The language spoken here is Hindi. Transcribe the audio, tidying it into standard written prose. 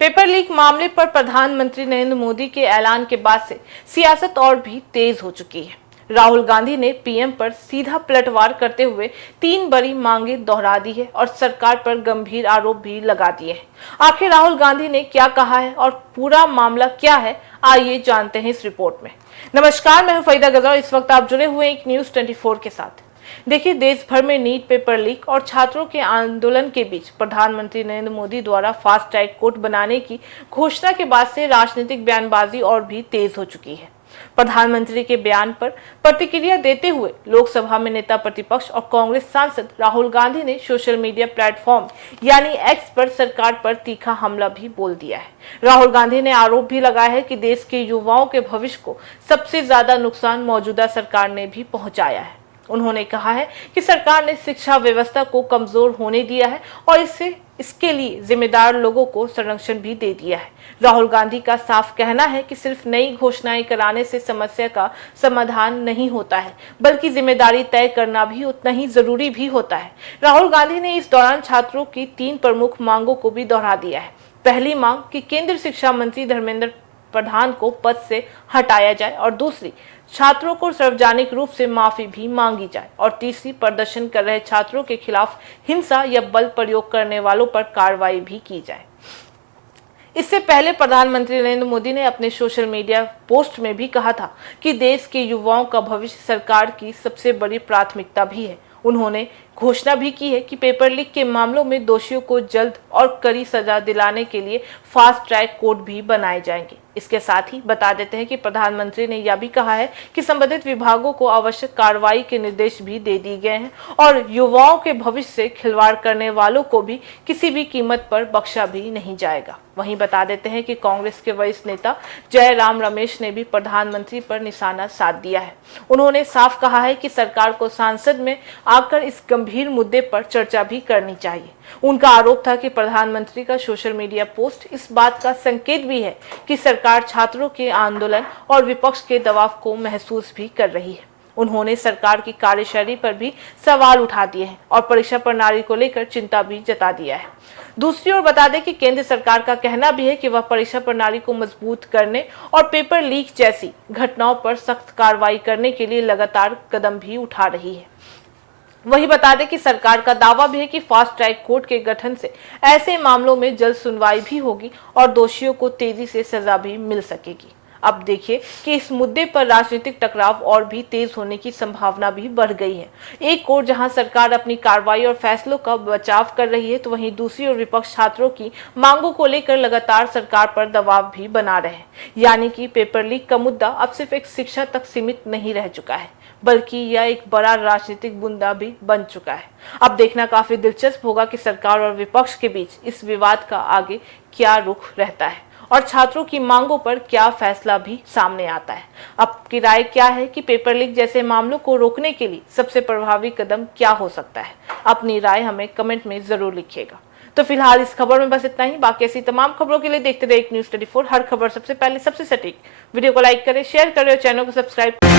पेपर लीक मामले पर प्रधानमंत्री नरेंद्र मोदी के ऐलान के बाद से सियासत और भी तेज हो चुकी है। राहुल गांधी ने पीएम पर सीधा पलटवार करते हुए 3 बड़ी मांगे दोहरा दी है और सरकार पर गंभीर आरोप भी लगा दिए हैं। आखिर राहुल गांधी ने क्या कहा है और पूरा मामला क्या है, आइए जानते हैं इस रिपोर्ट में। नमस्कार, मैं हूं फरीदा गजर। इस वक्त आप जुड़े हुए हैं न्यूज 24 के साथ। देखिए, देश भर में नीट पेपर लीक और छात्रों के आंदोलन के बीच प्रधानमंत्री नरेंद्र मोदी द्वारा फास्ट ट्रैक कोर्ट बनाने की घोषणा के बाद से राजनीतिक बयानबाजी और भी तेज हो चुकी है। प्रधानमंत्री के बयान पर प्रतिक्रिया देते हुए लोकसभा में नेता प्रतिपक्ष और कांग्रेस सांसद राहुल गांधी ने सोशल मीडिया प्लेटफॉर्म यानी एक्स पर सरकार पर तीखा हमला भी बोल दिया है। राहुल गांधी ने आरोप भी लगाया है कि देश के युवाओं के भविष्य को सबसे ज्यादा नुकसान मौजूदा सरकार ने भी पहुंचाया है। उन्होंने कहा है कि सरकार ने शिक्षा व्यवस्था को कमजोर होने दिया है और इसके लिए जिम्मेदार लोगों को संरक्षण भी दे दिया है। राहुल गांधी का साफ कहना है कि सिर्फ नई घोषणाएं कराने से समस्या का समाधान नहीं होता है, बल्कि जिम्मेदारी तय करना भी उतना ही जरूरी भी होता है। राहुल गांधी ने इस दौरान छात्रों की 3 प्रमुख मांगों को भी दोहरा दिया है। पहली मांग कि केंद्रीय शिक्षा मंत्री धर्मेंद्र प्रधान को पद से हटाया जाए और दूसरी, छात्रों को सार्वजनिक रूप से माफी भी मांगी जाए और तीसरी, प्रदर्शन कर रहे छात्रों के खिलाफ हिंसा या बल प्रयोग करने वालों पर कार्रवाई भी की जाए। इससे पहले प्रधानमंत्री नरेंद्र मोदी ने अपने सोशल मीडिया पोस्ट में भी कहा था कि देश के युवाओं का भविष्य सरकार की सबसे बड़ी प्राथमिकता भी है। उन्होंने घोषणा भी की है कि पेपर लीक के मामलों में दोषियों को जल्द और कड़ी सजा दिलाने के लिए फास्ट ट्रैक कोर्ट भी बनाए जाएंगे। इसके साथ ही बता देते हैं कि प्रधानमंत्री ने यह भी कहा है कि संबंधित विभागों को आवश्यक कार्रवाई के निर्देश भी दे दिए गए हैं और युवाओं के भविष्य से खिलवाड़ करने वालों को भी किसी भी कीमत पर बख्शा भी नहीं जाएगा। वहीं बता देते हैं कि कांग्रेस के वरिष्ठ नेता जयराम रमेश ने भी प्रधानमंत्री पर निशाना साध दिया है। उन्होंने साफ कहा है कि सरकार को संसद में आकर इस गंभीर मुद्दे पर चर्चा भी करनी चाहिए। उनका आरोप था कि प्रधानमंत्री का सोशल मीडिया पोस्ट इस बात का संकेत भी है कि सरकार छात्रों के आंदोलन और विपक्ष के दबाव को महसूस भी कर रही है। उन्होंने सरकार की कार्यशैली पर भी सवाल उठा दिए हैं और परीक्षा प्रणाली को लेकर चिंता भी जता दिया है। दूसरी ओर बता दें कि केंद्र सरकार का कहना भी है कि वह परीक्षा प्रणाली को मजबूत करने और पेपर लीक जैसी घटनाओं पर सख्त कार्रवाई करने के लिए लगातार कदम भी उठा रही है। वही बता दें कि सरकार का दावा भी है कि फास्ट ट्रैक कोर्ट के गठन से ऐसे मामलों में जल्द सुनवाई भी होगी और दोषियों को तेजी से सजा भी मिल सकेगी। अब देखिए कि इस मुद्दे पर राजनीतिक टकराव और भी तेज होने की संभावना भी बढ़ गई है। एक ओर जहां सरकार अपनी कार्रवाई और फैसलों का बचाव कर रही है, तो वहीं दूसरी ओर विपक्ष छात्रों की मांगों को लेकर लगातार सरकार पर दबाव भी बना रहे हैं। यानी कि पेपर लीक का मुद्दा अब सिर्फ एक शिक्षा तक सीमित नहीं रह चुका है, बल्कि यह एक बड़ा राजनीतिक मुद्दा भी बन चुका है। अब देखना काफी दिलचस्प होगा कि सरकार और विपक्ष के बीच इस विवाद का आगे क्या रुख रहता है और छात्रों की मांगों पर क्या फैसला भी सामने आता है। आपकी राय क्या है कि पेपर लीक जैसे मामलों को रोकने के लिए सबसे प्रभावी कदम क्या हो सकता है? अपनी राय हमें कमेंट में जरूर लिखिएगा। तो फिलहाल इस खबर में बस इतना ही। बाकी ऐसी तमाम खबरों के लिए देखते रहिए न्यूज 24। हर खबर सबसे पहले, सबसे सटीक। वीडियो को लाइक करें, शेयर करें और चैनल को सब्सक्राइब